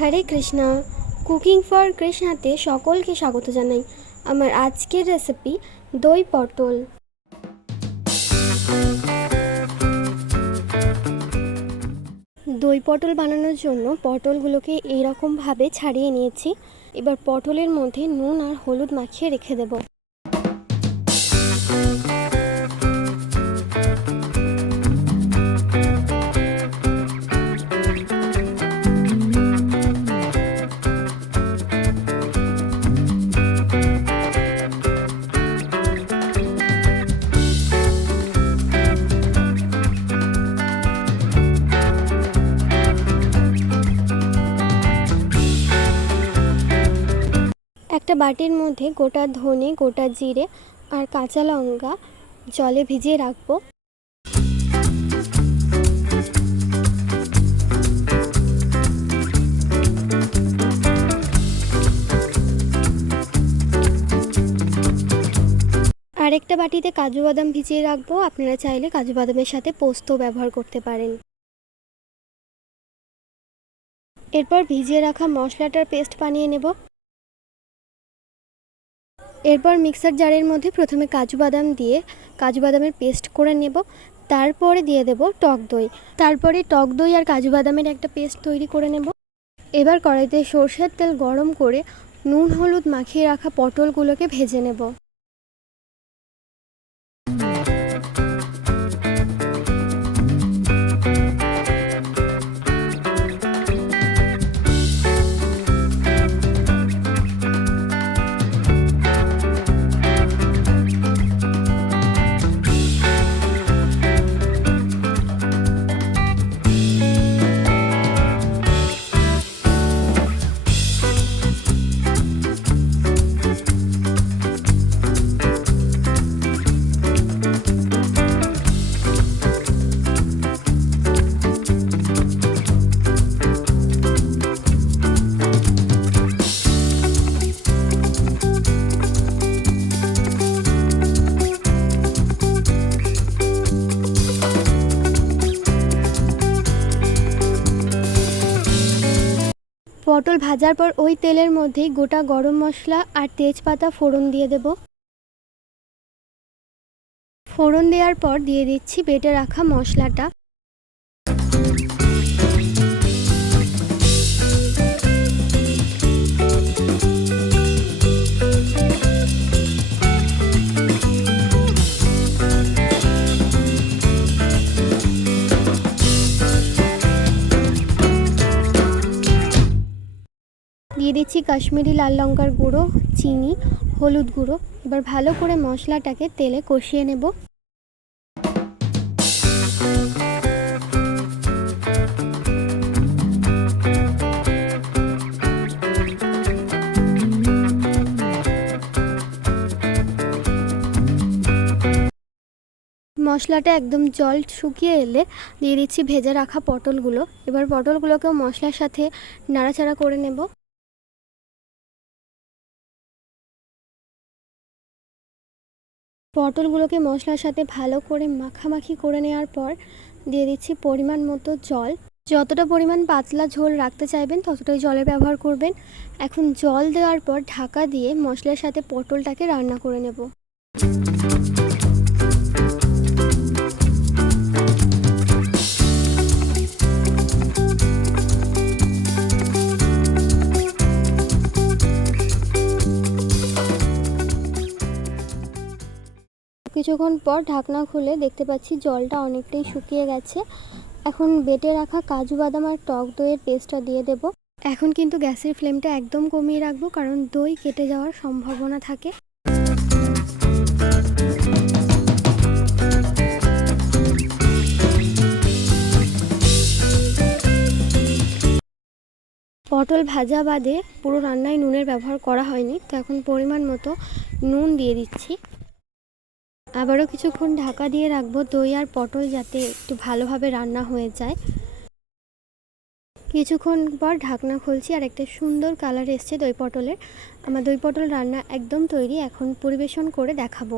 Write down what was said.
Hare Krishna. Cooking for কৃষ্ণাতে সকলকে স্বাগত জানাই। আমার আজকের রেসিপি দই পটল। দই পটল বানানোর জন্য পটলগুলোকে এইরকমভাবে ছাড়িয়ে নিয়েছি। এবার পটলের মধ্যে নুন আর হলুদ মাখিয়ে রেখে দেব। একটা বাটির মধ্যে গোটা ধনে, গোটা জিরে আর কাঁচা লঙ্কা জলে ভিজিয়ে রাখবো। আরেকটা বাটিতে কাজু বাদাম ভিজিয়ে রাখবো। আপনারা চাইলে কাজু বাদামের সাথে পোস্ত ব্যবহার করতে পারেন। এরপর ভিজিয়ে রাখা মশলাটার পেস্ট বানিয়ে নেব। এরপর মিক্সার জারের মধ্যে প্রথমে কাজু বাদাম দিয়ে কাজু বাদামের পেস্ট করে নেব। তারপরে দিয়ে দেব টক দই। তারপরে টক দই আর কাজু বাদামের একটা পেস্ট তৈরি করে নেব। এবার কড়াইতে সরষের তেল গরম করে নুন হলুদ মাখিয়ে রাখা পটলগুলোকে ভেজে নেব। পটল ভাজার পর ওই তেলের মধ্যেই গোটা গরম মশলা আর তেজপাতা ফোড়ন দিয়ে দেব। ফোড়ন দেওয়ার পর দিয়ে দিচ্ছি বেটে রাখা মশলাটা। দিয়ে দিচ্ছি কাশ্মীরি লাল লঙ্কার গুঁড়ো, চিনি, হলুদ গুঁড়ো। এবার ভালো করে মশলাটাকে তেলে কষিয়ে নেব। মশলাটা একদম জল শুকিয়ে এলে দিয়ে দিচ্ছি ভেজে রাখা পটলগুলো। এবার পটলগুলোকেও মশলার সাথে নাড়াচাড়া করে নেব। পটলগুলোকে মশলার সাথে ভালো করে মাখামাখি করে নেওয়ার পর দিয়ে দিচ্ছি পরিমাণ মতো জল। যতটা পরিমাণ পাতলা ঝোল রাখতে চাইবেন ততটাই জলের ব্যবহার করবেন। এখন জল দেওয়ার পর ঢাকা দিয়ে মশলার সাথে পটলটাকে রান্না করে নেব। কিছুক্ষণ পর ঢাকনা খুলে দেখতে পাচ্ছি জলটা অনেকটাই শুকিয়ে গেছে। এখন বেটে রাখা কাজু বাদাম আর টক দইয়ের পেস্টটা দিয়ে দেব। এখন কিন্তু গ্যাসের ফ্লেমটা একদম কমিয়ে রাখবো, কারণ দই কেটে যাওয়ার সম্ভাবনা থাকে। পটল ভাজা বাদে পুরো রান্নায় নুনের ব্যবহার করা হয়নি, তো এখন পরিমাণ মতো নুন দিয়ে দিচ্ছি। আবারও কিছুক্ষণ ঢাকা দিয়ে রাখবো দই আর পটল যাতে একটু ভালোভাবে রান্না হয়ে যায়। কিছুক্ষণ পর ঢাকনা খুলছি আর একটা সুন্দর কালার এসছে দই পটলের। আমার দই পটল রান্না একদম তৈরি। এখন পরিবেশন করে দেখাবো।